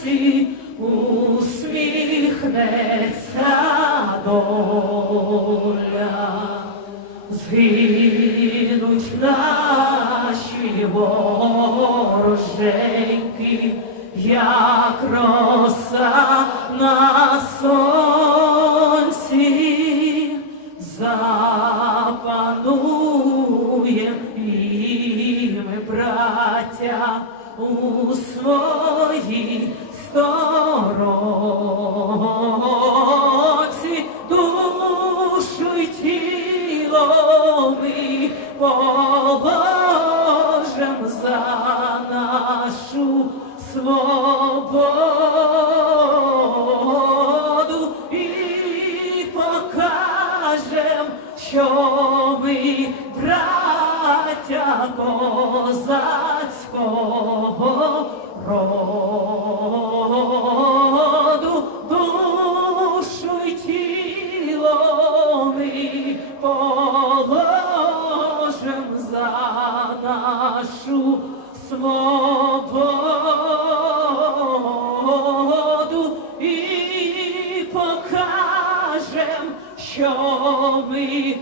сонці усміхнеться доля. Згинуть наші вороженьки, як роса на сонці. Запануєм і ми, браття, у своїй сторонці. Душу й тіло ми положим за нашу свободу і покажем, що ми браття козацького роду. Душу й тіло ми положим за нашу свободу і покажем, що ми